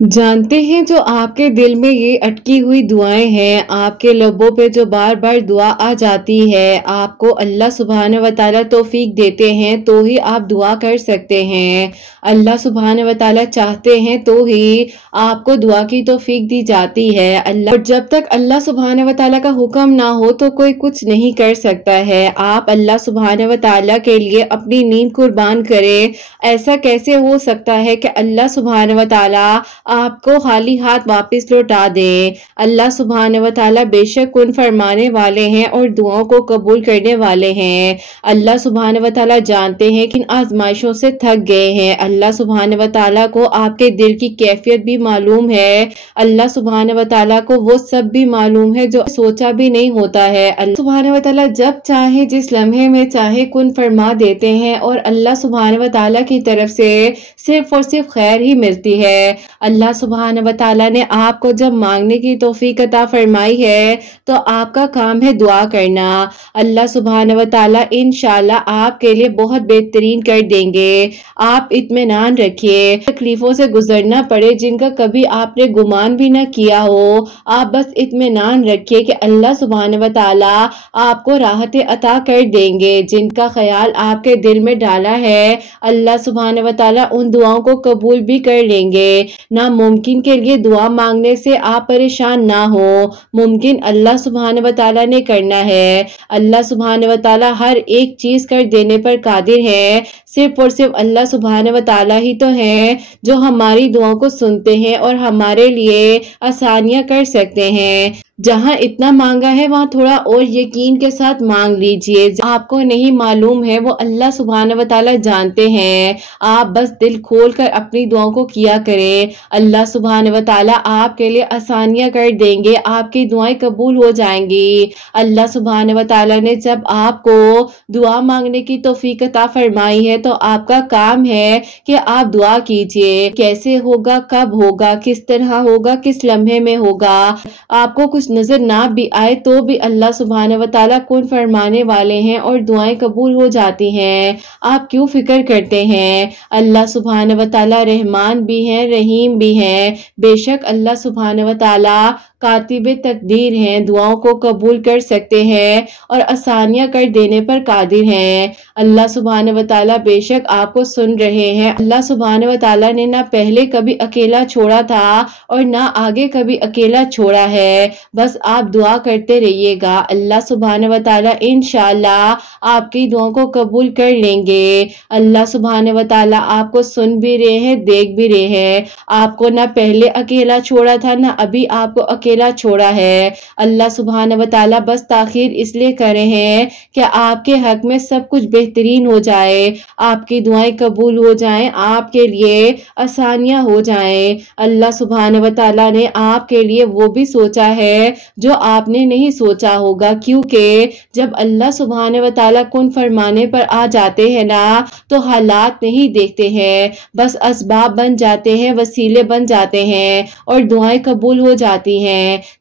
जानते हैं जो आपके दिल में ये अटकी हुई दुआएं हैं, आपके लबों पे जो बार बार दुआ आ जाती है, आपको अल्लाह सुब्हान व तआला तौफीक देते हैं तो ही आप दुआ कर सकते हैं। अल्लाह सुब्हान व तआला चाहते हैं तो ही आपको दुआ की तौफीक दी जाती है। अल्लाह और जब तक अल्लाह सुब्हान व तआला का हुक्म ना हो तो कोई कुछ नहीं कर सकता है। आप अल्लाह सुब्हान व तआला के लिए अपनी नींद कुर्बान करें। ऐसा कैसे हो सकता है कि अल्लाह सुब्हान व तआला आपको खाली हाथ वापस लौटा दे। अल्लाह सुब्हान व तआला बेशक कुन फरमाने वाले हैं और दुआओं को कबूल करने वाले हैं। अल्लाह सुब्हान व तआला जानते हैं कि इन आजमाइशों से थक गए हैं। अल्लाह सुब्हान व तआला को आपके दिल की कैफियत भी मालूम है। अल्लाह सुब्हान व तआला को वो सब भी मालूम है जो सोचा भी नहीं होता है। अल्लाह सुब्हान व तआला जब चाहे जिस लम्हे में चाहे कुन फरमा देते हैं और अल्लाह सुब्हान व तआला की तरफ से सिर्फ और सिर्फ खैर ही मिलती है। अल्लाह सुब्हान व तआला ने आपको जब मांगने की तौफीक अता फरमाई है तो आपका काम है दुआ करना। अल्लाह सुब्हान व तआला इंशाअल्लाह आपके लिए बहुत बेहतरीन कर देंगे। आप इत्मीनान रखिए। तकलीफों से गुजरना पड़े जिनका कभी आपने गुमान भी न किया हो, आप बस इत्मीनान रखिए कि अल्लाह सुब्हान व तआला आपको राहतें अता कर देंगे। जिनका ख्याल आपके दिल में डाला है अल्लाह सुब्हान व तआला उन दुआओं को कबूल भी कर लेंगे। नामुमकिन के लिए दुआ मांगने से आप परेशान ना हो, मुमकिन अल्लाह सुब्हान व तआला ने करना है। अल्लाह सुब्हान व तआला हर एक चीज कर देने पर कादिर है। सिर्फ और सिर्फ अल्लाह सुब्हान व तआला ही तो है जो हमारी दुआओं को सुनते हैं और हमारे लिए आसानियां कर सकते हैं। जहां इतना मांगा है वहां थोड़ा और यकीन के साथ मांग लीजिए। आपको नहीं मालूम है वो अल्लाह सुब्हान व तआला जानते हैं। आप बस दिल खोल कर अपनी दुआओं को किया करें। अल्लाह सुब्हान व तआला आपके लिए आसानियां कर देंगे, आपकी दुआएं कबूल हो जाएंगी। अल्लाह सुब्हान व तआला ने जब आपको दुआ मांगने की तौफीक अता फरमाई है तो आपका काम है कि आप दुआ कीजिए। कैसे होगा, कब होगा, किस तरह होगा, किस लम्हे में होगा, आपको कुछ नजर ना भी आए तो भी अल्लाह सुब्हान व तआला कुन फरमाने वाले हैं और दुआएं कबूल हो जाती हैं। आप क्यों फिक्र करते हैं? अल्लाह सुब्हान व तआला रहमान भी हैं, रहीम भी हैं। बेशक अल्लाह सुब्हान व तआला कातिब तकदीर हैं, दुआओं को कबूल कर सकते हैं और आसानियां कर देने पर कादिर हैं। अल्लाह सुब्हान व तआला बेशक आपको सुन रहे हैं। अल्लाह सुब्हान व तआला ने ना पहले कभी अकेला छोड़ा था और ना आगे कभी अकेला छोड़ा है। बस आप दुआ करते रहिएगा। अल्लाह सुब्हान व तआला इंशाअल्लाह आपकी दुआओं को कबूल कर लेंगे। अल्लाह सुब्हान व तआला आपको सुन भी रहे हैं, देख भी रहे हैं। आपको ना पहले अकेला छोड़ा था ना अभी आपको अकेला छोड़ा है। अल्लाह सुब्हान व तआला बस ताखीर इसलिए कर रहे हैं कि आपके हक में सब कुछ बेहतरीन हो जाए, आपकी दुआएं कबूल हो जाएं, आपके लिए आसानियां हो जाएं। अल्लाह सुब्हान व तआला ने आपके लिए वो भी सोचा है जो आपने नहीं सोचा होगा, क्योंकि जब अल्लाह सुब्हान व तआला कुन फरमाने पर आ जाते हैं ना तो हालात नहीं देखते हैं, बस असबाब बन जाते हैं, वसीले बन जाते हैं और दुआएं कबूल हो जाती हैं।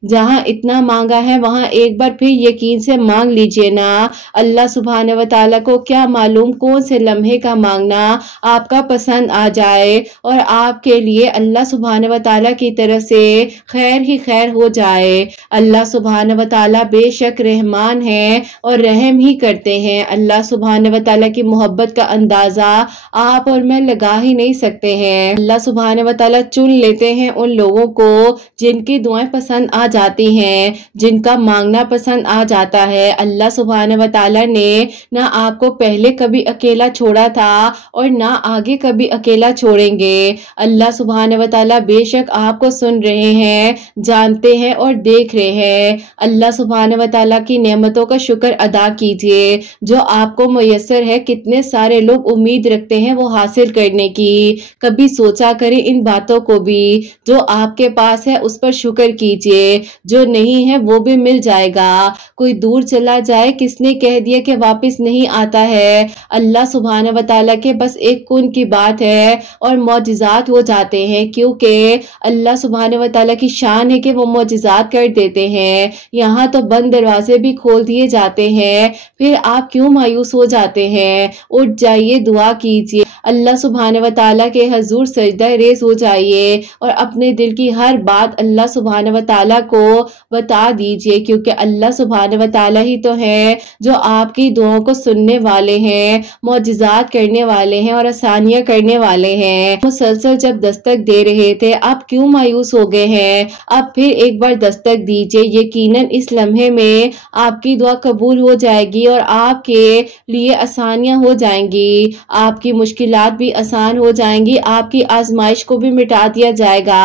जहां इतना मांगा है वहां एक बार फिर यकीन से मांग लीजिए ना। अल्लाह सुब्हान व तआला को क्या मालूम कौन से लम्हे का मांगना आपका पसंद आ जाए और आपके लिए अल्लाह सुब्हान व तआला की तरफ से खैर ही खैर हो जाए। अल्लाह सुब्हान व तआला बेशक रहमान है और रहम ही करते हैं। अल्लाह सुब्हान व तआला की मोहब्बत का अंदाजा आप और मैं लगा ही नहीं सकते हैं। अल्लाह सुब्हान व तआला चुन लेते हैं उन लोगों को जिनकी दुआएं पसंद आ जाती हैं, जिनका मांगना पसंद आ जाता है। अल्लाह सुब्हान व तआला ने ना आपको पहले कभी अकेला छोड़ा था और ना आगे कभी अकेला छोड़ेंगे। अल्लाह सुब्हान व तआला बेशक आपको सुन रहे हैं, जानते हैं और देख रहे हैं। अल्लाह सुब्हान व तआला की नेमतों का शुक्र अदा कीजिए जो आपको मुयस्सर है। कितने सारे लोग उम्मीद रखते हैं वो हासिल करने की, कभी सोचा करें इन बातों को भी। जो आपके पास है उस पर शुक्र कीजिए। कीजिए, जो नहीं है वो भी मिल जाएगा। कोई दूर चला जाए, किसने कह दिया कि वापस नहीं आता है। अल्लाह सुब्हान व तआला के बस एक कुन की बात है और मौजिज़ात हो जाते हैं, क्योंकि अल्लाह सुब्हान व तआला की शान है कि वो मौजिज़ात कर देते हैं। यहाँ तो बंद दरवाजे भी खोल दिए जाते हैं, फिर आप क्यों मायूस हो जाते हैं? उठ जाइए, दुआ कीजिए, अल्लाह सुब्हान व तआला के हजूर सजदा रेज़ हो जाइए और अपने दिल की हर बात अल्लाह सुब्हान व तआला को बता दीजिए, क्योंकि अल्लाह सुब्हान व तआला ही तो है जो आपकी दुआओं को सुनने वाले हैं, मौजिज़ात करने वाले हैं और आसानियां करने वाले हैं। मुसलसल जब दस्तक दे रहे थे, आप क्यों मायूस हो गए हैं? अब फिर एक बार दस्तक दीजिए, यकीनन इस लम्हे में आपकी दुआ कबूल हो जाएगी और आपके लिए आसानियां हो जाएंगी, आपकी मुश्किलात भी आसान हो जाएंगी, आपकी आजमाइश को भी मिटा दिया जाएगा,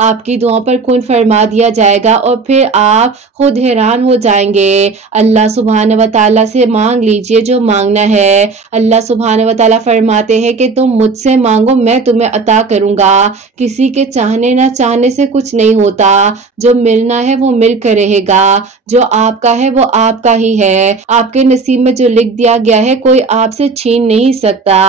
आपकी दुआओं पर खून फरमा दिया जाएगा और फिर आप खुद हैरान हो जाएंगे। अल्लाह सुब्हान व तआला से मांग लीजिए जो मांगना है। अल्लाह सुब्हान व तआला फरमाते हैं कि तुम मुझसे मांगो, मैं तुम्हें अता करूंगा। किसी के चाहने ना चाहने से कुछ नहीं होता, जो मिलना है वो मिलकर रहेगा, जो आपका है वो आपका ही है। आपके नसीब में जो लिख दिया गया है कोई आपसे छीन नहीं सकता।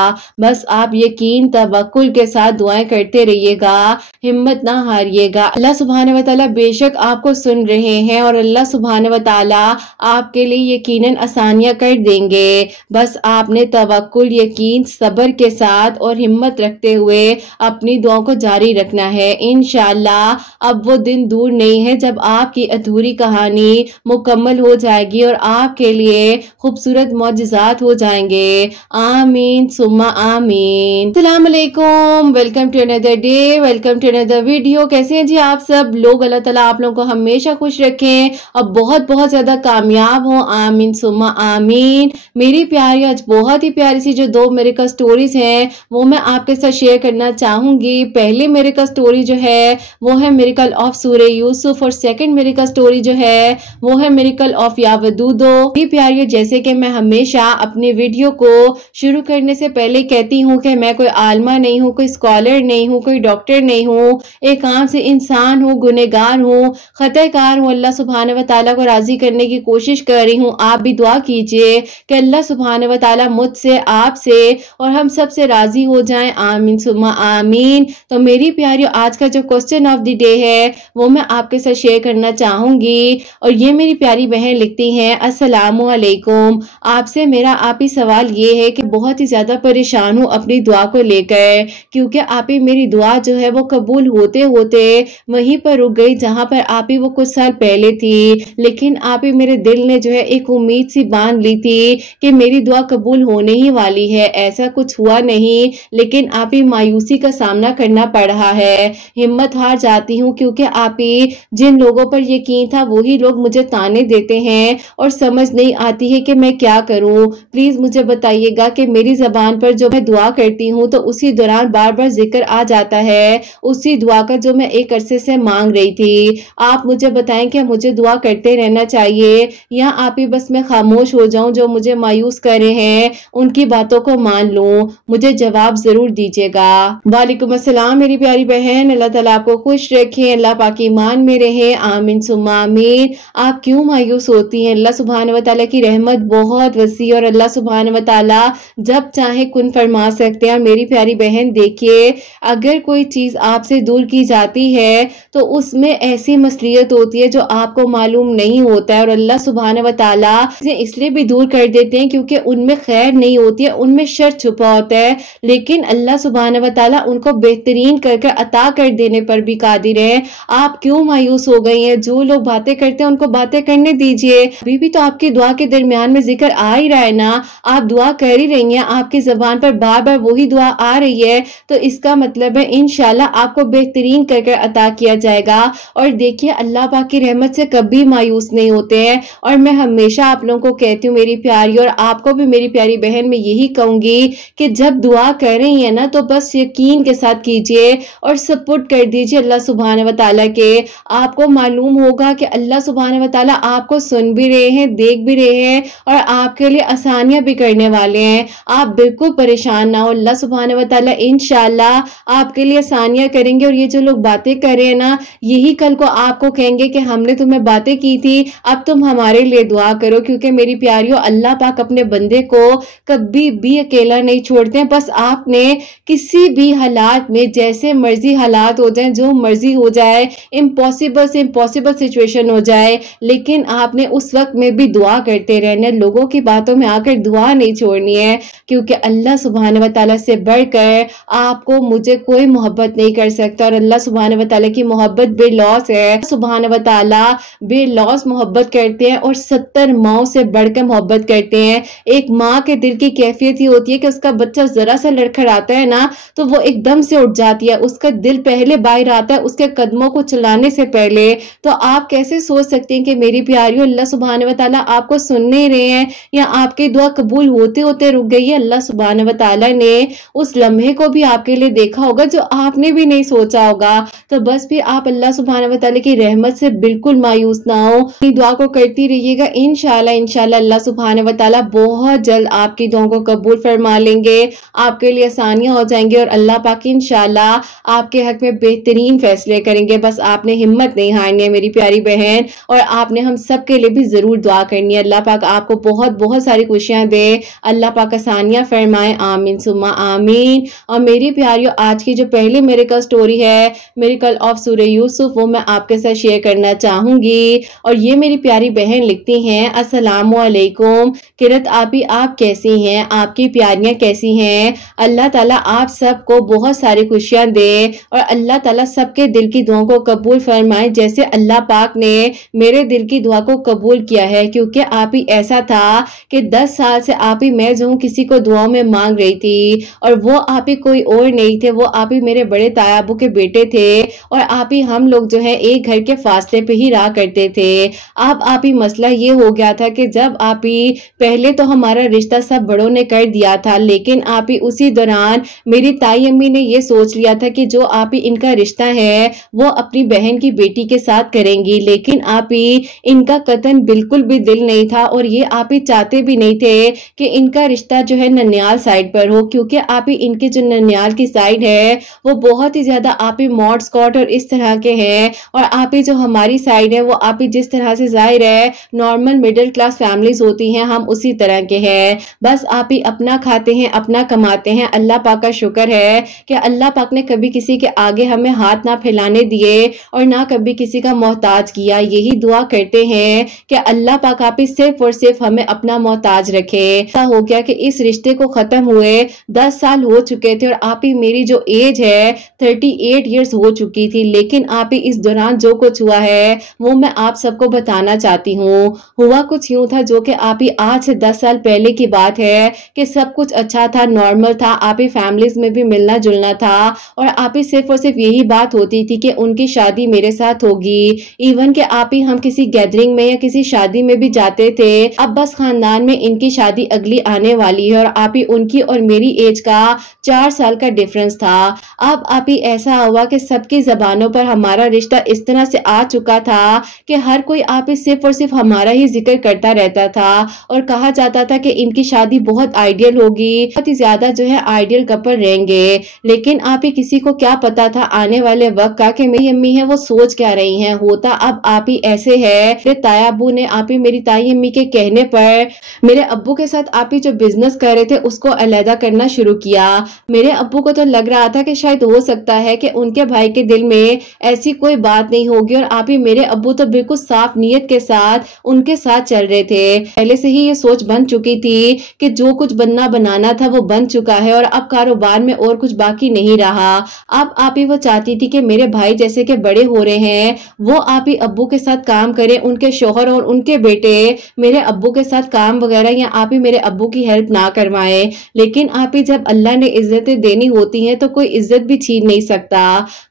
बस आप यकीन तवक्कुल के साथ दुआएं करते रहिएगा, हिम्मत ना हारिएगा। अल्लाह सुब्हान व तआला बेशक आपको सुन रहे हैं और अल्लाह सुब्हान व तआला आपके लिए यकीनन आसानियां कर देंगे। बस आपने तवक्कुल, यकीन, सब्र के साथ और हिम्मत रखते हुए अपनी दुआओं को जारी रखना है। इंशाअल्लाह अब वो दिन दूर नहीं है जब आपकी अधूरी कहानी मुकम्मल हो जाएगी और आपके लिए खूबसूरत मौजिज़ात हो जाएंगे। आमीन सुम्मा आमीन। अस्सलाम वालेकुम, welcome to another day, welcome to another video. कैसे हैं जी आप सब लोग? अल्लाह ताला आप लोगों को हमेशा खुश रखें और बहुत बहुत ज्यादा कामयाब हो। आमीन सुम्मा आमीन। मेरी प्यारी, आज बहुत ही प्यारी सी जो दो मिरेकल स्टोरीज हैं वो मैं आपके साथ शेयर करना चाहूंगी। पहली मिरेकल स्टोरी जो है वो है मिरेकल ऑफ सूरह यूसुफ और सेकंड मिरेकल स्टोरी जो है वो है मिरेकल ऑफ या वदूदो। मेरी प्यारी, जैसे कि मैं हमेशा अपनी वीडियो को शुरू करने से पहले कहती हूँ कि मैं कोई आलमा नहीं हूँ, कोई स्कॉलर नहीं हूँ, कोई डॉक्टर नहीं हूँ, एक आम से इंसान हूँ, गुनहगार हूँ, खताकार हूँ। अल्लाह सुब्हान व तआला को राजी करने की कोशिश कर रही हूँ। आप भी दुआ कीजिए कि अल्लाह सुब्हान व तआला मुझसे, आपसे और हम सब से राजी हो जाएं। आमीन सुम्मा आमीन। तो मेरी प्यारियों, आज का जो क्वेश्चन ऑफ द डे है वो मैं आपके साथ शेयर करना चाहूंगी और ये मेरी प्यारी बहन लिखती हैं, अस्सलामु अलैकुम। आपसे मेरा आप ही सवाल ये है कि बहुत ही ज्यादा परेशान हूँ अपनी दुआ को लेकर, क्योंकि आप ही मेरी दुआ जो है वो कबूल होते होते वहीं पर रुक गई जहां पर आप ही वो कुछ साल पहले थी। लेकिन आप ही मेरे दिल ने जो है एक उम्मीद सी बांध ली थी कि मेरी दुआ कबूल होने ही वाली है। ऐसा कुछ हुआ नहीं, लेकिन आप ही मायूसी का सामना करना पड़ रहा है। हिम्मत हार जाती हूँ, क्योंकि आप ही जिन लोगों पर यकीन था वही लोग मुझे ताने देते हैं और समझ नहीं आती है कि मैं क्या करूं। प्लीज मुझे बताइएगा कि मेरी जबान पर जो मैं दुआ करती हूँ तो उसी दौरान बार बार जिक्र आ जाता है उसी दुआ का जो मैं एक अरसे से मांग रही थी। आप मुझे बताएं कि मुझे दुआ करते रहना चाहिए या आप ही बस मैं खामोश हो जाऊं, जो मुझे मायूस कर रहे हैं उनकी बातों को मान लूं? मुझे जवाब जरूर दीजिएगा। वालेकुम अस्सलाम मेरी प्यारी बहन, अल्लाह ताला आपको खुश रखे, अल्लाह पाक ईमान में रहे। आमीन सुम्मा आमीन। आप क्यों मायूस होती हैं? अल्लाह सुब्हान व तआला की रहमत बहुत वसी और अल्लाह सुब्हान व तआला जब चाहे कुन फरमा सकते हैं। मेरी प्यारी बहन देखिए, अगर कोई चीज आपसे दूर की जाती है तो उसमें ऐसी मसलियत होती है जो आपको मालूम नहीं होता है और अल्लाह सुब्हान व तआला इसे इसलिए भी दूर कर देते हैं क्योंकि उनमें खैर नहीं होती है, उनमें शर छुपा होता है। लेकिन अल्लाह सुब्हान व तआला उनको बेहतरीन करके अता कर देने पर भी कादिर है। आप क्यों मायूस हो गई हैं? जो लोग बातें करते हैं उनको बातें करने दीजिए। अभी भी तो आपकी दुआ के दरमियान में जिक्र आ ही रहा है ना, आप दुआ कर ही रही हैं, आपकी जबान पर बार बार वही दुआ आ रही है, तो इसका मतलब है इंशाल्लाह आपको बेहतरीन करके अता किया जाएगा। और देखिए, अल्लाह पाक की रहमत से कभी मायूस नहीं होते हैं और मैं हमेशा आप लोगों को कहती हूँ मेरी प्यारी, और आपको भी मेरी प्यारी बहन मैं यही कहूंगी कि जब दुआ कर रही है ना तो बस यकीन के साथ कीजिए और सपोर्ट कर दीजिए अल्लाह सुब्हान व तआला के। आपको मालूम होगा कि अल्लाह सुब्हान व तआला आपको सुन भी रहे हैं, देख भी रहे हैं और आपके लिए आसानियां भी करने वाले हैं। आप बिल्कुल परेशान ना हो, अल्लाह सुब्हान व तआला इंशाल्लाह आपके लिए आसानियां करेंगे। और ये जो लोग बातें कर रहे हैं ना, यही कल को आपको कहेंगे कि हमने तुम्हें बातें की थी, अब तुम हमारे लिए दुआ करो, क्योंकि मेरी प्यारियों अल्लाह पाक अपने बंदे को कभी भी अकेला नहीं छोड़ते हैं। बस आपने किसी भी हालात में, जैसे मर्जी हालात हो जाए, जो मर्जी हो जाए, इम्पॉसिबल से इम्पॉसिबल सिचुएशन हो जाए, लेकिन आपने उस वक्त में भी दुआ करते रहना, लोगों की बातों में आकर दुआ नहीं छोड़नी है, क्योंकि अल्लाह सुब्हान व तआला से बढ़कर आपको मुझे कोई मोहब्बत नहीं कर सकता। और अल्लाह सुब्हान व तआला की मोहब्बत बेलौस है। सुब्हान व तआला बेलौस मोहब्बत करते हैं और 70 माओं से बढ़कर मोहब्बत करते हैं। एक माँ के दिल की कैफियत ही होती है कि उसका बच्चा जरा सा लड़खड़ाता है ना, तो वो एकदम से उठ जाती है, उसका दिल पहले बाहर आता है उसके कदमों को चलाने से पहले। तो आप कैसे सोच सकते हैं कि मेरी प्यारियों अल्लाह सुब्हान व तआला आपको सुन नहीं रहे हैं या आपकी दुआ कबूल होते होते रुक गई है। अल्लाह सुब्हान व तआला ने उस लम्हे को भी आपके लिए देखा होगा जो आपने भी नहीं सोचा होगा। तो बस भी आप अल्लाह सुब्हान व तआला की रहमत से बिल्कुल मायूस ना हो, अपनी दुआ को करती रहिएगा। इंशाल्लाह इंशाल्लाह अल्लाह सुब्हान व तआला बहुत जल्द आपकी दुआओं को कबूल फरमा लेंगे, आपके लिए आसानियां हो जाएंगी और अल्लाह पाक इंशाल्लाह आपके हक में बेहतरीन फैसले करेंगे। बस आपने हिम्मत नहीं हारनी है मेरी प्यारी बहन, और आपने हम सब के लिए भी जरूर दुआ करनी है। अल्लाह पाक आपको बहुत बहुत सारी खुशियां दे, अल्लाह पाक आसानियां फरमाए, आमीन सुम्मा आमीन। और मेरी प्यारियों आज की जो पहली मिरेकल स्टोरी है, मिरेकल ऑफ सूरह यूसुफ, वो मैं आपके साथ शेयर करना चाहूंगी। और ये मेरी प्यारी बहन लिखती हैं, अस्सलामु अलैकुम किरत आपी, आप कैसी हैं, आपकी प्यारियां कैसी हैं। अल्लाह ताला आप सबको बहुत सारी खुशियां दे और अल्लाह ताला सबके दिल की दुआओं को कबूल फरमाए, जैसे अल्लाह पाक ने मेरे दिल की दुआ को कबूल किया है। क्योंकि आप ही ऐसा था कि 10 साल से आप ही मैं जो किसी को दुआओं में मांग रही थी, और वो आप ही कोई और नहीं थे, वो आप ही मेरे बड़े तायाबू के बेटे थे, और आप ही हम लोग जो है एक घर के फासले पे ही रहा करते थे। अब आप ही मसला ये हो गया था कि जब आप ही पहले तो हमारा रिश्ता सब बड़ों ने कर दिया था, लेकिन आप ही उसी दौरान मेरी ताई अम्मी ने ये सोच लिया था कि जो आप ही इनका रिश्ता है वो अपनी बहन की बेटी के साथ करेंगी, लेकिन आप ही इनका कतन बिल्कुल भी दिल नहीं था, और ये आप ही चाहते भी नहीं थे कि इनका रिश्ता जो है ननियाल साइड पर हो, क्योंकि आप ही इनके जो ननियाल की साइड है वो बहुत ही ज्यादा आप ही मॉड स्कॉट और इस तरह के हैं, और आप ही जो हमारी साइड है वो आप ही जिस तरह से जाहिर है नॉर्मल मिडिल क्लास फैमिलीज होती हैं, हम उसी तरह के हैं। बस आप ही अपना खाते हैं, अपना कमाते हैं। अल्लाह पाक का शुक्र है कि अल्लाह पाक ने कभी किसी के आगे हमें हाथ ना फैलाने दिए और ना कभी किसी का मोहताज किया। यही दुआ करते हैं कि अल्लाह पाक आप ही सिर्फ और सिर्फ हमें अपना मोहताज रखे। ऐसा हो गया कि इस रिश्ते को खत्म हुए 10 साल हो चुके थे, और आप ही मेरी जो एज है 38 इयर्स हो चुकी थी, लेकिन आप ही इस दौरान जो कुछ हुआ है वो मैं आप सबको बताना चाहती हूँ। हुआ कुछ यूं था, जो कि आप ही आज से 10 साल पहले की बात है कि सब कुछ अच्छा था, नॉर्मल था, आप ही फैमिलीज में भी मिलना जुलना था, और आप ही सिर्फ और सिर्फ यही बात होती थी कि उनकी शादी मेरे साथ होगी। इवन कि आप ही हम किसी गैदरिंग में या किसी शादी में भी जाते थे, अब बस खानदान में इनकी शादी अगली आने वाली है, और आप ही उनकी और मेरी एज का 4 साल का डिफरेंस था। अब आप ही ऐसा हुआ कि सबकी जबानों पर हमारा रिश्ता इस तरह से आ चुका था कि हर कोई आप ही सिर्फ और सिर्फ हमारा ही जिक्र करता रहता था, और कहा जाता था कि इनकी शादी बहुत आइडियल होगी, बहुत ही ज्यादा जो है आइडियल कपल रहेंगे। लेकिन आप ही किसी को क्या पता था आने वाले वक्त का कि मेरी अम्मी है वो सोच क्या रही हैं। होता अब आप ही ऐसे है, मेरे तायाबू ने आप ही मेरी ताई अम्मी के कहने पर मेरे अब्बू के साथ आप ही जो बिजनेस कर रहे थे उसको अलहदा करना शुरू किया। मेरे अब्बू को तो लग रहा था कि शायद हो सकता है कि उनके भाई के दिल में ऐसी कोई बात नहीं होगी, और आप ही मेरे अब्बू तो बिल्कुल साफ नीयत के साथ उनके साथ चल रहे थे। पहले से ही ये सोच बन चुकी थी कि जो कुछ बनना बनाना था वो बन चुका है, और अब कारोबार में और कुछ बाकी नहीं रहा। अब आप ही वो चाहती थी कि मेरे भाई जैसे के बड़े हो रहे हैं वो आप ही अब्बू के साथ काम करें, उनके शोहर और उनके बेटे मेरे अब्बू के साथ काम वगैरह या आप ही मेरे अब्बू की हेल्प ना करवाएं। लेकिन आप ही जब अल्लाह ने इज्जतें देनी होती हैं तो कोई इज्जत भी छीन नहीं सकता।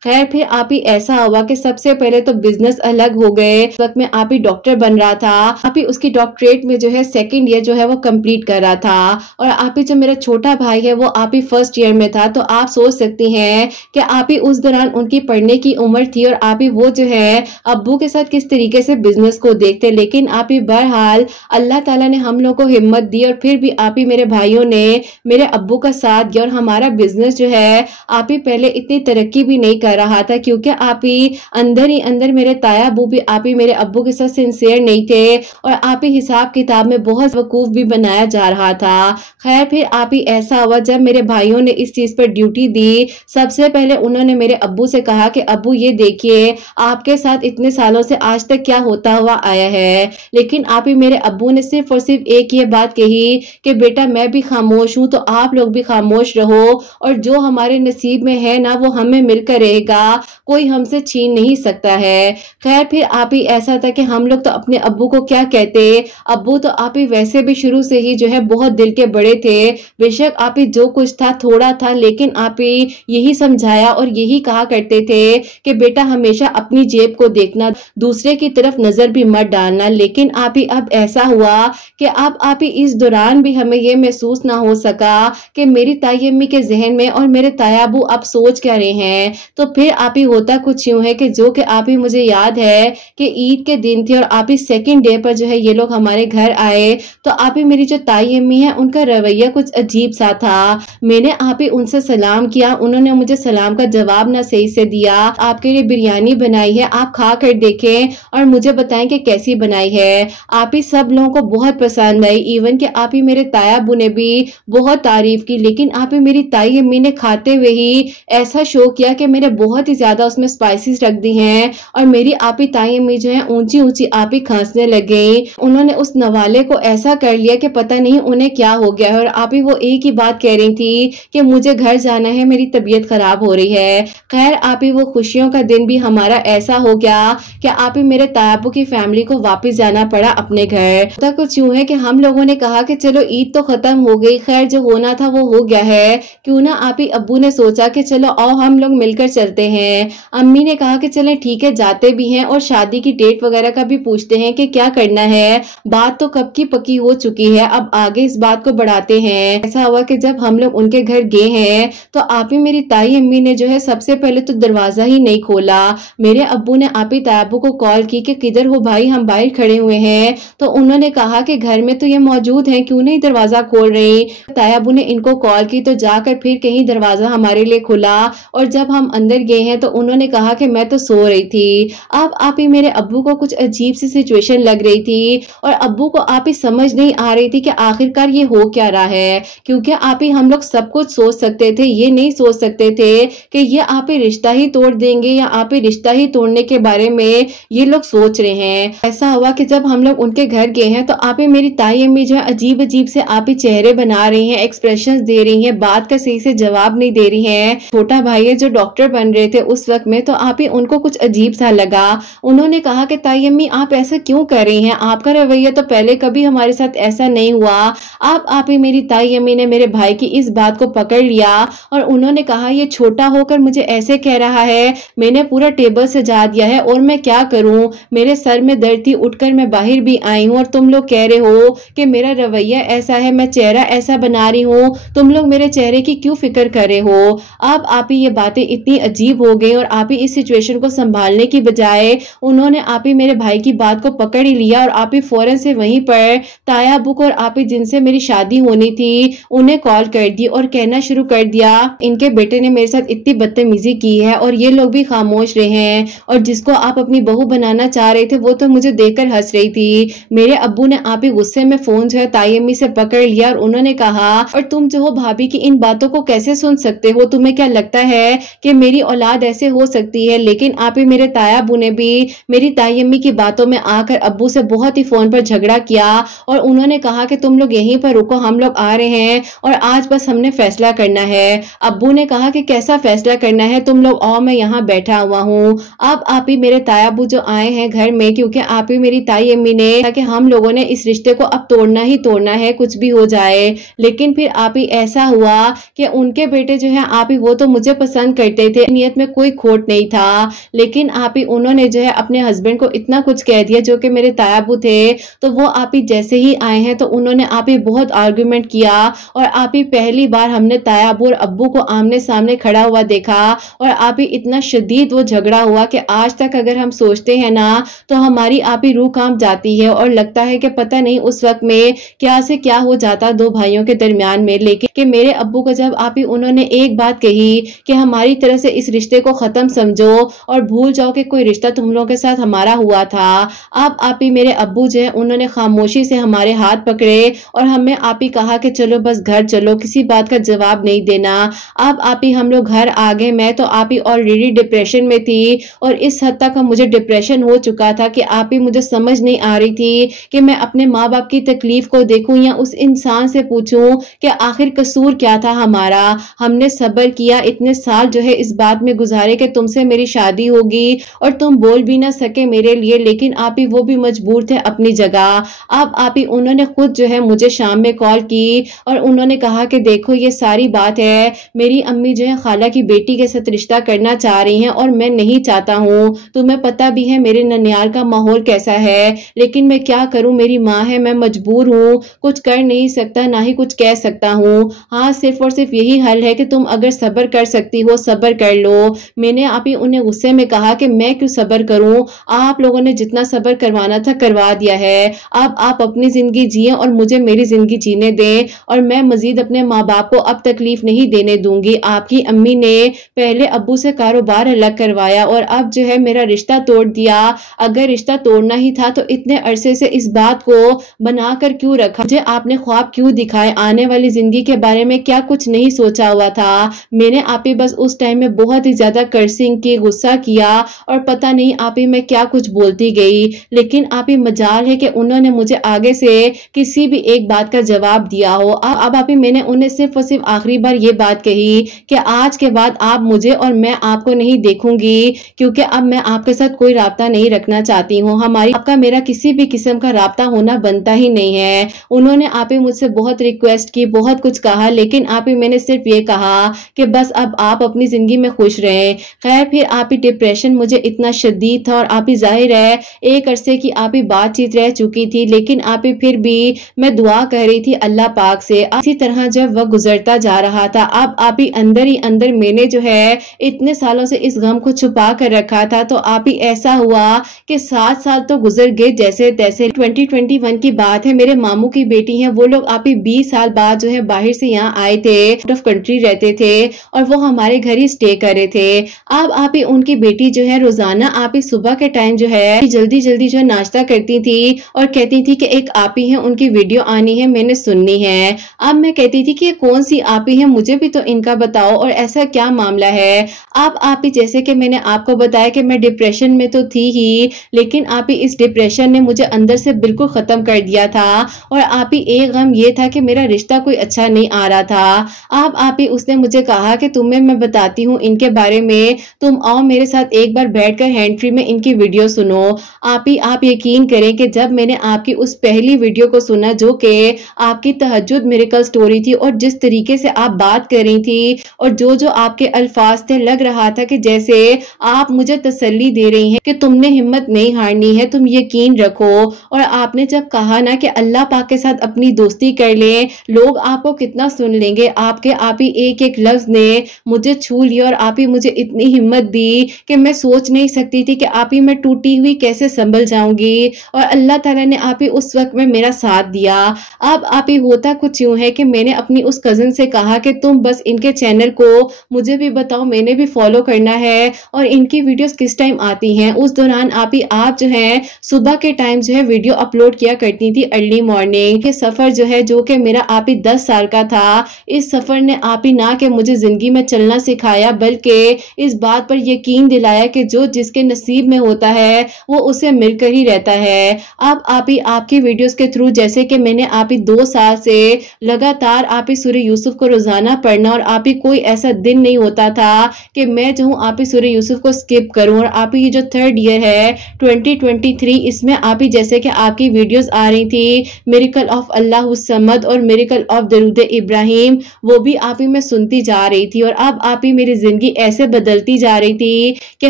खैर फिर आप ही ऐसा हुआ कि सबसे पहले तो बिजनेस अलग हो गए। उस वक्त में आप ही डॉक्टर बन रहा था, आप ही उसकी डॉक्टरेट में जो है 2nd ईयर जो है वो कंप्लीट कर रहा था, और आप ही जो मेरा छोटा भाई है वो आप ही 1st ईयर में था। तो आप सोच सकती हैं कि आप ही उस दौरान उनकी पढ़ने की उम्र थी, और आप ही वो जो है अब्बू के साथ किस तरीके से बिजनेस को देखते। लेकिन आप ही बहरहाल अल्लाह ताला ने हम लोग को हिम्मत दी, और फिर भी आप ही मेरे भाइयों ने मेरे अब्बू का साथ दिया, और हमारा बिजनेस जो है आप ही पहले इतनी तरक्की भी नहीं कर रहा था, क्योंकि आप ही अंदर ही अंदर मेरे ताया अबू भी आप ही मेरे अब्बू के साथ सिंसियर नहीं थे और आप ही हिसाब किताब में बहुत वकूफ भी बनाया जा रहा था। खैर फिर आप ही ऐसा हुआ, जब मेरे भाइयों ने इस चीज पर ड्यूटी दी, सबसे पहले उन्होंने मेरे अब्बू से कहा कि अब्बू ये देखिए आपके साथ इतने सालों से आज तक क्या होता हुआ आया है। लेकिन आप ही मेरे अब्बू ने सिर्फ और सिर्फ एक ये बात कही कि बेटा मैं भी खामोश हूं तो आप लोग भी खामोश रहो और जो हमारे नसीब में है ना वो हमें मिलकर रहेगा, कोई हमसे छीन नहीं सकता है। खैर फिर आप ही ऐसा था कि हम लोग तो अपने अब्बू को क्या कहते, अब्बू तो आप ही वैसे भी शुरू से ही जो है बहुत दिल के बड़े थे। बेशक आप ही जो कुछ था थोड़ा था, लेकिन आप ही यही समझाया और यही कहा करते थे कि बेटा हमेशा अपनी जेब को देखना, दूसरे की तरफ नजर भी मत डालना। लेकिन आप ही अब ऐसा हुआ कि अब आप ही इस दौरान भी हमें यह महसूस ना हो सका कि मेरी ताई अम्मी के जहन में और मेरे ताया अबू अब सोच क्या रहे हैं। तो फिर आप ही होता कुछ यूं है कि जो कि आप ही मुझे याद है कि ईद के दिन थे और आप ही सेकंड डे पर जो है ये लोग हमारे घर आए, तो आप ही मेरी जो ताई अम्मी है उनका रवैया कुछ अजीब सा था। मैंने आप ही उनसे सलाम किया, उन्होंने मुझे सलाम का जवाब ना सही से दिया। आपके लिए बिरयानी बनाई है, आप खा कर देखें और मुझे बताएं कि कैसी बनाई है। आप ही सब लोगों को बहुत पसंद आई, इवन कि आप ही मेरे ताया अबू ने भी बहुत तारीफ की। लेकिन आप ही मेरी ताई अम्मी ने खाते हुए ही ऐसा शो किया कि मैंने बहुत ही ज्यादा उसमें स्पाइसेस रख दी हैं और मेरी आप ही ताई अम्मी जो है ऊंची ऊंची आप ही खांसने लग गई। उन्होंने उस नवाले को ऐसा कर लिया कि पता नहीं उन्हें क्या हो गया है और आप ही वो एक ही बात कह रही थी कि मुझे घर जाना है, मेरी तबीयत खराब हो रही है। खैर आप ही वो खुशियों का दिन भी हमारा ऐसा हो गया कि आप ही मेरे ताया अबू की फैमिली को वापस जाना पड़ा अपने घर। तो कुछ यूं है कि हम लोगों ने कहा कि चलो ईद तो खत्म हो गई, खैर जो होना था वो हो गया है, क्यों ना आप ही अब्बू ने सोचा कि चलो आओ हम लोग मिलकर चलते हैं। अम्मी ने कहा कि चलें ठीक है जाते भी हैं और शादी की डेट वगैरह का भी पूछते हैं कि क्या करना है। बात तो कब की पकी हो चुकी है, अब आगे इस बात को बढ़ाते हैं। ऐसा हुआ कि जब हम लोग उनके घर गए हैं तो आप ही मेरी ताई अम्मी ने जो है सबसे पहले तो दरवाजा ही नहीं खोला। मेरे अब्बू ने आप ही ताया अब्बू को कॉल की कि किधर हो भाई, हम बाहर खड़े हुए हैं। तो उन्होंने कहा कि घर में तो ये मौजूद हैं, क्यों नहीं दरवाजा खोल रही। ताया अब्बू ने इनको कॉल की तो जाकर फिर कहीं दरवाजा हमारे लिए खुला और जब हम अंदर गए हैं तो उन्होंने कहा कि मैं तो सो रही थी। अब आप ही मेरे अब्बू को कुछ अजीब सी सिचुएशन लग रही थी और अब्बू को आप ही समझ नहीं आ रही थी कि आखिरकार ये हो क्या रहा है, क्योंकि आप ही हम लोग सब कुछ सोच सकते थे, ये नहीं सोच सकते थे कि ये आप ही रिश्ता ही तोड़ देंगे या आप ही रिश्ता ही तोड़ने के बारे में ये लोग सोच रहे हैं। ऐसा हुआ कि जब हम लोग उनके घर गए हैं तो आप ही मेरी ताई अम्मी जो है अजीब अजीब से आप ही चेहरे बना रही हैं, एक्सप्रेशंस दे रही हैं, बात का सही से जवाब नहीं दे रही हैं। छोटा भाई है जो डॉक्टर बन रहे थे उस वक्त में, तो आप ही उनको कुछ अजीब सा लगा। उन्होंने कहा कि ताई अम्मी आप ऐसा क्यों कर रही हैं, आपका रवैया तो पहले कभी हमारे साथ ऐसा नहीं हुआ। आप ही मेरी ताई अम्मी ने मेरे भाई की इस बात को पकड़ लिया और उन्होंने कहा ये छोटा होकर मुझे ऐसे कह रहा है, मैंने पूरा टेबल सजा दिया है और मैं क्या करूं, मेरे सर में दर्द थी, उठकर मैं बाहर भी आई हूं और तुम लोग कह रहे हो कि मेरा रवैया ऐसा है, मैं चेहरा ऐसा बना रही हूँ, तुम लोग मेरे चेहरे की क्यों फिक्र कर रहे हो। अब आप ही ये बातें इतनी अजीब हो गई और आप ही इस सिचुएशन को संभालने की बजाय उन्होंने आप ही मेरे भाई की बात को पकड़ ही लिया और आप ही फौरन से वहीं पर ताया अबू को और आप ही जिनसे मेरी शादी होनी थी उन्हें कॉल कर दी और कहना शुरू कर दिया इनके बेटे ने मेरे साथ इतनी बदतमीजी की है और ये लोग भी खामोश रहे हैं और जिसको आप अपनी बहू बनाना चाह रहे थे वो तो मुझे देखकर हंस रही थी। मेरे अब्बू ने आप ही गुस्से में फोन जो है ताई अम्मी से पकड़ लिया और उन्होंने कहा और तुम जो हो भाभी की इन बातों को कैसे सुन सकते हो, तुम्हें क्या लगता है कि मेरी औलाद ऐसे हो सकती है। लेकिन आप ही मेरे ताया अब्बू ने भी मेरी ताई अम्मी की बातों में आकर अब्बू से बहुत ही फोन पर झगड़ा किया और उन्होंने कहा कि तुम लोग यहीं पर रुको, हम लोग आ रहे हैं और आज बस हमने फैसला करना है। अब्बू ने कहा कि कैसा फैसला करना है, तुम लोग आओ मैं यहाँ बैठा हुआ हूँ। अब आप ही मेरे ताया अब्बू जो आए हैं घर में, क्योंकि आप ही मेरी ताई अम्मी ने कहा कि हम लोगों ने इस रिश्ते को अब तोड़ना ही तोड़ना है, कुछ भी हो जाए। लेकिन फिर आप ही ऐसा हुआ कि उनके बेटे जो है आप ही वो तो मुझे पसंद करते थे, नियत में कोई खोट नहीं था, लेकिन आप ही उन्होंने जो है अपने हस्बैंड को इतना कुछ कह दिया जो कि मेरे ताया अब्बू थे। तो वो आप ही जैसे ही आए हैं तो उन्होंने आप ही बहुत आर्गुमेंट किया और आप ही पहली बार हमने ताया अब्बू और अब्बू को आमने सामने खड़ा हुआ देखा और आप ही इतना शदीद वो झगड़ा हुआ कि आज तक अगर हम सोचते हैं ना तो हमारी आप ही रूह कांप जाती है और लगता है कि पता नहीं उस वक्त में क्या से क्या हो जाता दो भाइयों के दरमियान में। लेकिन कि मेरे अब्बू को जब आप ही उन्होंने एक बात कही कि हमारी तरह से इस रिश्ते को खत्म समझो और भूल जाओ कि कोई रिश्ता तुम लोगों के साथ हमारा हुआ था। अब आप ही मेरे अब्बू जो है उन्होंने खामोशी से हमारे हाथ पकड़े और हमें आप ही कहा कि चलो बस घर चलो, किसी बात का जवाब नहीं देना। अब आप ही हम लोग घर आ गए। मैं तो आप ही ऑलरेडी डिप्रेशन में थी और इस हद तक मुझे डिप्रेशन हो चुका था कि आप ही मुझे समझ नहीं आ रही थी कि मैं अपने माँ बाप की तकलीफ को देखूं या उस इंसान से पूछूं कि आखिर कसूर क्या था हमारा। हमने सब्र किया, इतने साल जो है इस बात में गुजारे कि तुमसे मेरी शादी होगी और तुम बोल भी ना सके मेरे लिए, लेकिन आप ही वो भी मजबूर थे अपनी जगह। अब आप ही उन्होंने खुद जो है मुझे शाम में कॉल की और उन्होंने कहा कि देखो ये सारी बात है, मेरी अम्मी जो है खाला की बेटी के साथ रिश्ता करना चाह रही हैं और मैं नहीं चाहता हूँ। तुम्हें पता भी है मेरे ननियाल का माहौल कैसा है, लेकिन मैं क्या करूँ, मेरी माँ है, मैं मजबूर हूँ, कुछ कर नहीं सकता ना ही कुछ कह सकता हूँ। हाँ, सिर्फ और सिर्फ यही हल है कि तुम अगर सब्र कर सकती हो सब्र कर लो। मैंने आप ही उन्हें गुस्से में कहा कि मैं क्यों सब्र करूं, आप लोगों ने जितना सब्र करवाना था करवा दिया है। अब आप अपनी जिंदगी जिए और मुझे मेरी जिंदगी जीने दें और मैं मजीद अपने माँ बाप को अब तकलीफ नहीं देने दूंगी। आपकी अम्मी ने पहले अब्बू से कारोबार अलग करवाया और अब जो है मेरा रिश्ता तोड़ दिया। अगर रिश्ता तोड़ना ही था तो इतने अरसे से इस बात को बनाकर क्यों रखा, मुझे आपने ख्वाब क्यों दिखाए, आने वाली जिंदगी के बारे में क्या कुछ नहीं सोचा हुआ था। मैंने आप ही बस उस टाइम में बहुत ही ज्यादा कर्सिंग की, गुस्सा किया और पता नहीं आप ही मैं क्या कुछ बोलती गई, लेकिन आप ही मजाल है कि उन्होंने मुझे आगे से किसी भी एक बात का जवाब दिया हो। अब आप ही मैंने उन्हें सिर्फ और सिर्फ आखिरी बार ये बात कही कि आज के बाद आप मुझे और मैं आपको नहीं देखूंगी, क्योंकि अब मैं आपके साथ कोई राब्ता नहीं रखना चाहती हूँ। हमारी आपका मेरा किसी भी किस्म का राब्ता होना बनता ही नहीं है। उन्होंने आप ही मुझसे बहुत रिक्वेस्ट की, बहुत कुछ कहा, लेकिन आप ही मैंने सिर्फ ये कहा कि बस अब आप अपनी जिंदगी में खुश रहें। खैर फिर आप ही डिप्रेशन मुझे इतना शदीद था और आप ही जाहिर है एक अरसे की आप ही बातचीत रह चुकी थी, लेकिन आप ही फिर भी मैं दुआ कर रही थी अल्लाह पाक से। इसी तरह जब वक्त गुजरता जा रहा था, अब आप ही अंदर मैंने जो है इतने सालों से इस गम को छुपा कर रखा था, तो आप ही ऐसा हुआ कि 7 साल तो गुजर गए जैसे तैसे। 2021 की बात है, मेरे मामू की बेटी है, वो लोग आप ही 20 साल बाद जो है बाहर से यहाँ आए थे, आउट ऑफ कंट्री रहते थे और वो हमारे घर ही स्टे कर रहे थे। अब आप ही उनकी बेटी जो है रोजाना आप ही सुबह के टाइम जो है जल्दी जो है नाश्ता करती थी और कहती थी कि एक आप ही है, उनकी वीडियो आनी है, मैंने सुननी है। अब मैं कहती थी कि ये कौन सी आप ही है, मुझे भी तो इनका बताओ और ऐसा क्या मामला है। अब आप ही जैसे कि मैंने आपको बताया कि मैं डिप्रेशन में तो थी ही, लेकिन आप ही इस डिप्रेशन ने मुझे अंदर से बिल्कुल खत्म कर दिया था और आप ही एक गम ये था कि मेरा रिश्ता कोई अच्छा नहीं आ रहा था। अब आप ही उसने मुझे कहा कि तुम्हें मैं बताती हूँ इनके बारे में, तुम आओ मेरे साथ एक बार बैठकर हैंड फ्री में इनकी वीडियो सुनो। आप यकीन करें कि जब मैंने आपकी उस पहली वीडियो को सुना जो कि आपकी तहज्जुद मिरेकल स्टोरी थी और जिस तरीके से आप बात कर रही थी और जो आपके अल्फाज थे, लग रहा था कि जैसे आप मुझे तसल्ली दे रही हैं कि तुमने हिम्मत नहीं हारनी है, तुम यकीन रखो। और आपने जब कहा ना कि अल्लाह पाक के साथ अपनी दोस्ती कर ले, लोग आपको कितना सुन लेंगे, आपके आप ही एक एक लफ्ज ने मुझे छू लिया और आप ही मुझे इतनी हिम्मत दी कि मैं सोच नहीं सकती थी कि आप ही मैं टूटी हुई कैसे संभल जाऊंगी। और अल्लाह ताला ने आप ही उस वक्त में मेरा साथ दिया। अब आप ही होता कुछ यूं है कि मैंने अपनी उस कजिन से कहा कि तुम बस इनके चैनल को मुझे भी बताओ, मैंने भी फॉलो करना है और इनकी वीडियोस किस टाइम आती हैं। उस दौरान आप जो है सुबह के टाइम जो है वीडियो अपलोड किया करती थी अर्ली मॉर्निंग। के सफर जो है जो कि मेरा आप ही 10 साल का था, इस सफर ने आप ही ना कि मुझे जिंदगी में चलना सिखाया बल्कि इस बात पर यकीन दिलाया कि जो जिसके नसीब में होता है वो उसे मिलकर ही रहता है। अब आप ही आपकी वीडियोस के थ्रू जैसे कि मैंने आप ही 2 साल से लगातार आप ही सूरह यूसुफ को रोजाना पढ़ना और आप ही कोई ऐसा दिन नहीं होता था कि मैं जो हूँ आप ही सूरह यूसुफ को स्किप करूं। और आप ही ये जो 3rd ईयर है 2023, इसमें आप ही जैसे कि आपकी वीडियोस आ रही थी मिरेकल ऑफ अल्लाह समद और मिरेकल ऑफ दरूद इब्राहिम, वो भी आप ही मैं सुनती जा रही थी। और अब आप ही मेरी जिंदगी ऐसे बदलती जा रही थी कि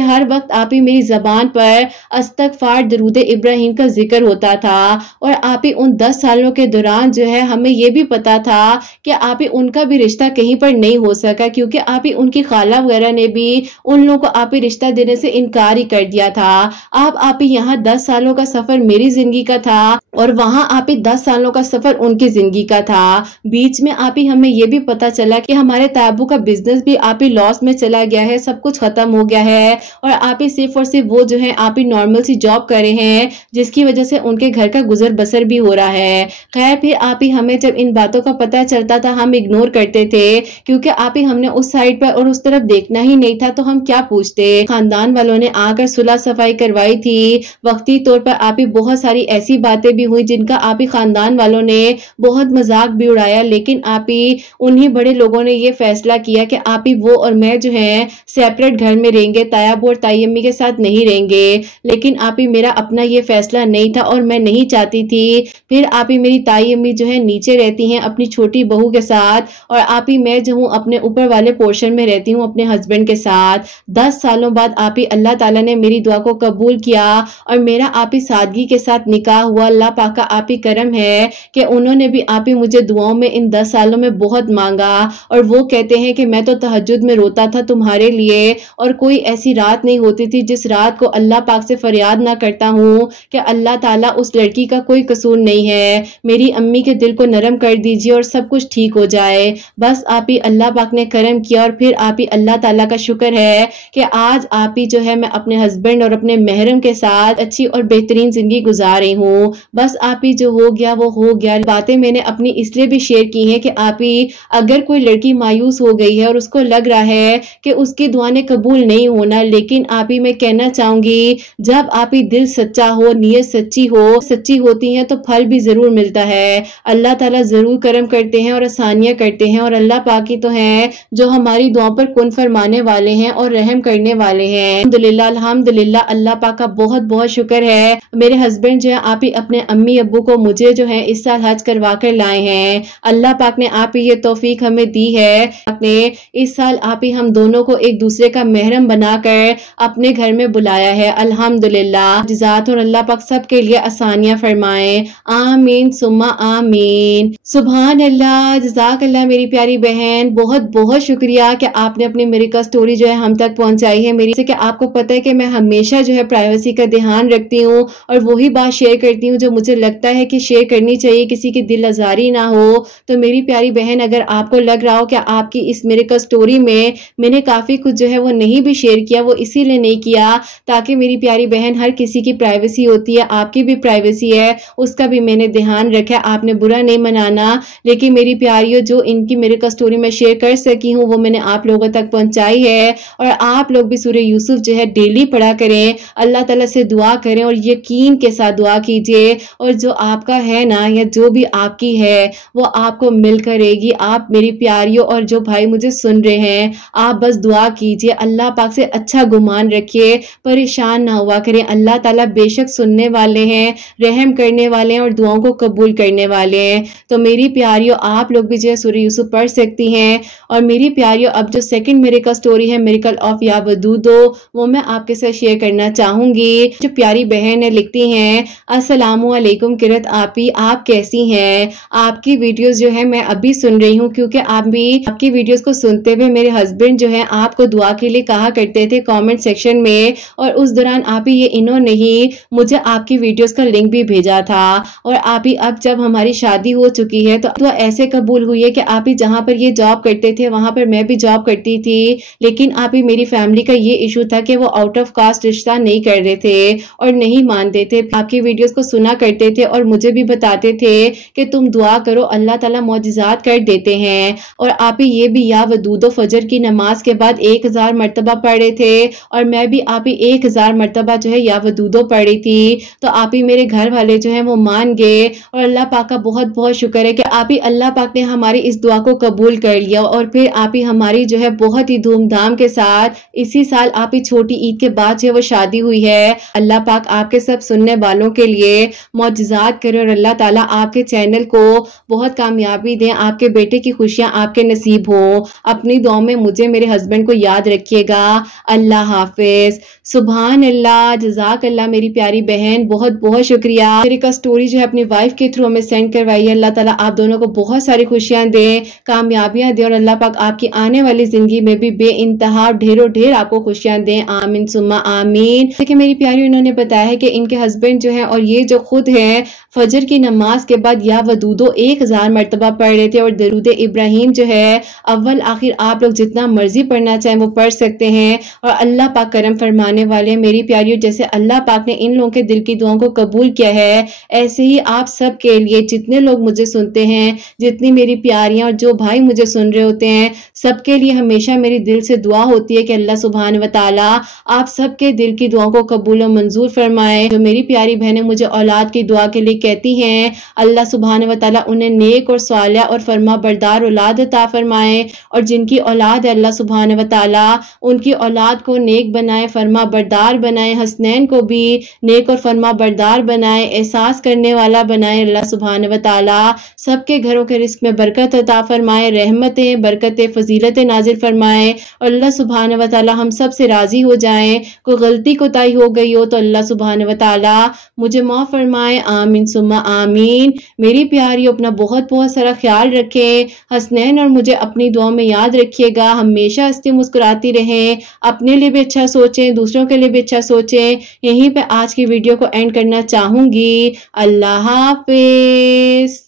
हर वक्त आप ही मेरी जबान पर अस्तगफार दरूद इब्राहिम का जिक्र होता था। और आप ही उन 10 सालों के दौरान जो है हमें ये भी पता था कि आप ही उनका भी रिश्ता कहीं पर नहीं हो सका, क्योंकि आप ही उनकी खाला वगैरह ने भी उन लोगों को आप ही रिश्ता देने से इनकार ही कर दिया था। अब आप ही यहाँ 10 सालों का सफर मेरी जिंदगी का था और वहां आप ही 10 सालों का सफर उनकी जिंदगी का था। बीच में आप ही हमें ये भी पता चला कि हमारे ताबू का बिजनेस भी आप ही लॉस में चला गया है, सब कुछ खत्म हो गया है और आप ही सिर्फ और सिर्फ वो जो है आप ही नॉर्मल सी जॉब कर रहे हैं, जिसकी वजह से उनके घर का गुजर बसर भी हो रहा है। खैर फिर आप ही हमें जब इन बातों का पता चलता था हम इग्नोर करते थे, क्योंकि आप ही हमने उस साइड पर और उस तरफ देखना ही नहीं था, तो हम क्या पूछते। खानदान वालों ने आकर सुलह सफाई करवाई थी। वक्ती तौर पर आप ही बहुत सारी ऐसी बातें भी हुई जिनका आप ही खानदान वालों ने बहुत मजाक भी उड़ाया, लेकिन आप ही उन्हीं बड़े लोगों ने ये फैसला किया कि आप ही वो और मैं जो है सेपरेट घर में रहेंगे, तायाबू और ताई अम्मी के साथ नहीं रहेंगे। लेकिन आप ही मेरा अपना ये फैसला नहीं था और मैं नहीं चाहती थी। फिर आप ही मेरी ताई अम्मी जो है नीचे रहती हैं अपनी छोटी बहू के साथ, और आप ही मैं जो हूँ अपने ऊपर वाले पोर्शन में रहती हूँ अपने हस्बैंड के साथ। 10 सालों बाद आप ही अल्लाह ताला ने मेरी दुआ को कबूल किया और मेरा आप ही सादगी के साथ निकाह हुआ। अल्लाह पाक का आप ही करम है कि उन्होंने भी आप ही मुझे दुआओं में इन 10 सालों में बहुत मांगा, और वो कहते हैं कि मैं तो तहज्जुद में रोता था तुम्हारे लिए, और कोई ऐसी रात नहीं होती थी जिस रात को अल्लाह पाक से फरियाद ना करता हूँ कि अल्लाह ताला उस लड़की का कोई कसूर नहीं है, मेरी अम्मी के दिल को नरम कर दीजिए और सब कुछ ठीक हो जाए। बस आप ही अल्लाह पाक ने करम किया, और फिर आप ही अल्लाह ताला का शुक्र है कि आज आप ही जो है मैं अपने हस्बैंड और अपने महरम के साथ अच्छी और बेहतरीन जिंदगी गुजार रही हूँ। बस आप ही जो हो गया वो हो गया। बातें मैंने अपनी इसलिए भी शेयर की हैं कि आप ही अगर कोई लड़की मायूस हो गई है और उसको लग रहा है कि उसकी दुआ ने कबूल नहीं होना, लेकिन आप ही मैं कहना चाहूंगी जब आप ही दिल सच्चा हो, नीयत सच्ची होती है तो फल भी जरूर मिलता है। अल्लाह ताला जरूर करम करते हैं और आसानियां करते हैं, और अल्लाह पाक ही तो है जो हमारी दुआ पर कुन फरमाने वाले हैं और रहम करने वाले हैं। अल्हम्दुलिल्लाह अल्हम्दुलिल्लाह, अल्लाह पाक का बहुत बहुत शुक्र है। मेरे हस्बैंड जो है आप ही अपने अम्मी अब्बू को मुझे जो है इस साल हज करवा कर लाए हैं। अल्लाह पाक ने आप ही ये तौफीक हमें दी है। आपने इस साल आप ही हम दोनों को एक दूसरे का महरम बनाकर अपने घर में बुलाया है। अल्हम्दुलिल्लाह जिजात, और अल्लाह पाक सबके लिए आसानियां फरमाए। आमीन सुम्मा आमीन। सुभान अल्लाह, जज़ाक अल्लाह मेरी प्यारी बहन, बहुत बहुत शुक्रिया कि आपने अपनी मिरेकल स्टोरी जो है हम तक पहुंचाई है। मेरी से कि आपको पता है कि मैं हमेशा जो है प्राइवेसी का ध्यान रखती हूँ और वही बात शेयर करती हूँ जो मुझे लगता है कि शेयर करनी चाहिए, किसी की दिल आजारी ना हो। तो मेरी प्यारी बहन, अगर आपको लग रहा हो कि आपकी इस मिरेकल स्टोरी में मैंने काफी कुछ जो है वो नहीं भी शेयर किया, वो इसीलिए नहीं किया ताकि मेरी प्यारी बहन हर किसी की प्राइवेसी होती है, आपकी भी प्राइवेसी है, उसका भी मैंने ध्यान रखा। आपने बुरा नहीं मनाना, लेकिन मेरी प्यारियों जो इनकी मिरेकल स्टोरी में शेयर कर सकी हूँ वो मैंने आप लोगों तक पहुंचाई है। और आप लोग भी सूरह यूसुफ जो है डेली पढ़ा करें, अल्लाह ताला से दुआ करें और यकीन के साथ दुआ कीजिए, और जो आपका है ना या जो भी आपकी है वो आपको मिल करेगी। आप मेरी प्यारियों और जो भाई मुझे सुन रहे हैं, आप बस दुआ कीजिए, अल्लाह पाक से अच्छा गुमान रखिए, परेशान ना हुआ करें। अल्लाह ताला बेशक सुनने वाले हैं, रहम करने वाले हैं और दुआओं को कबूल करने वाले हैं। तो मेरी प्यारियों, आप लोग भी जो है सूरह यूसुफ पढ़ सकती हैं। और मेरी प्यारियों, अब जो सेकंड मिरेकल स्टोरी है, मिरेकल ऑफ या वदूदो, वो मैं आपके साथ शेयर करना चाहूंगी। जो प्यारी बहन है लिखती हैं, अस्सलामु अलैकुम किरत आपी, आप कैसी हैं? आपकी वीडियोस जो है मैं अभी सुन रही हूँ, क्योंकि आप भी आपकी वीडियोस को सुनते हुए मेरे हस्बैंड जो है आपको दुआ के लिए कहा करते थे कमेंट सेक्शन में, और उस दौरान आप ही ये इन्होंने ही मुझे आपकी वीडियोस का लिंक भी भेजा था। और आप ही अब जब हमारी शादी हो चुकी है तो ऐसे कबूल हुई है कि आप ही जहाँ पर ये जॉब करते थे वहां पर मैं भी जॉब करती थी, लेकिन आप ही मेरी फैमिली का ये इशू था कि वो आउट ऑफ कास्ट रिश्ता नहीं कर रहे थे और नहीं मानते थे। आपकी वीडियोस को सुना करते थे और मुझे भी बताते थे कि तुम दुआ करो, अल्लाह ताला मौजिज़ात कर देते हैं। और आप ही ये भी या वदूदो फजर की नमाज के बाद 1000 मरतबा पढ़ रहे थे, और मैं भी आप ही 1000 मरतबा जो है या वदूदो पढ़ी थी। तो आप ही मेरे घर वाले जो है वो मान गए, और अल्लाह पाक का बहुत बहुत शुक्र है कि आप ही अल्लाह पाक ने हमारी इस दुआ को कबूल कर लिया। और फिर आप ही हमारी जो है बहुत ही धूमधाम के साथ इसी साल आप ही छोटी ईद के बाद जो है वो शादी हुई है। अल्लाह पाक आपके सब सुनने वालों के लिए मौजिज़ात करे, और अल्लाह ताला आपके चैनल को बहुत कामयाबी दें, आपके बेटे की खुशियां आपके नसीब हो। अपनी दुआ में मुझे मेरे हस्बैंड को याद रखिएगा। अल्लाह हाफिज। सुभान अल्लाह, जज़ाक अल्लाह मेरी प्यारी बहन, बहुत बहुत शुक्रिया। मेरी का स्टोरी जो है अपनी वाइफ के थ्रू हमें सेंड करवाई है। अल्लाह ताला आप दोनों को बहुत सारी खुशियां दे, कामयाबियां दे, और अल्लाह पाक आपकी आने वाली जिंदगी में भी बेइंतहा ढेरों ढेर आपको खुशियां दे। आमीन सुम्मा आमीन। देखिए मेरी प्यारी, उन्होंने बताया है कि इनके हस्बैंड जो है और ये जो खुद है फजर की नमाज के बाद या वदूदो 1000 मरतबा पढ़ रहे थे। और दरूद इब्राहिम जो है अव्वल आखिर आप लोग जितना मर्जी पढ़ना चाहें वो पढ़ सकते हैं। और अल्लाह पाक करम फरमाने वाले मेरी प्यारियों, जैसे अल्लाह पाक ने इन लोगों के दिल की दुआओं को कबूल किया है, ऐसे ही आप सब के लिए, जितने लोग मुझे सुनते हैं, जितनी मेरी प्यारियां और जो भाई मुझे सुन रहे होते हैं, सबके लिए हमेशा मेरी दिल से दुआ होती है कि अल्लाह सुभान व तआला आप सबके दिल की दुआओं को कबूल और मंजूर फरमाए। जो मेरी प्यारी बहनें मुझे औलाद की दुआ के लिए कहती हैं, अल्लाह सुभान व तआला उन्हें नेक और सालिहा और फरमा बरदार औलाद अता फरमाए। और जिनकी औलाद है अल्लाह सुभान व तआला उनकी औलाद को नेक बनाए, फरमा बरदार बनाए, हसनैन को भी नेक और फरमा बरदार बनाए, एहसास करने वाला बनाए। अल्लाह सुभान व तआला सबके घरों के रिस्क में बरकत अता फरमाए, रहमतें बरकतें फजीलतें नाजिल फरमाए। और अल्लाह सुभान व तआला हम सब से राजी हो जाएं। कोई गलती कोताही हो गई हो तो अल्लाह सुभान व तआला मुझे माफ फरमाए, आमीन सुम्मा आमीन। मेरी प्यारी अपना बहुत बहुत सारा ख्याल रखें, हसनैन और मुझे अपनी दुआ में याद रखिएगा। हमेशा हंसती मुस्कुराती रहें, अपने लिए भी अच्छा सोचें, दूसरों के लिए भी अच्छा सोचें। यहीं पे आज की वीडियो को एंड करना चाहूंगी। अल्लाह हाफिज।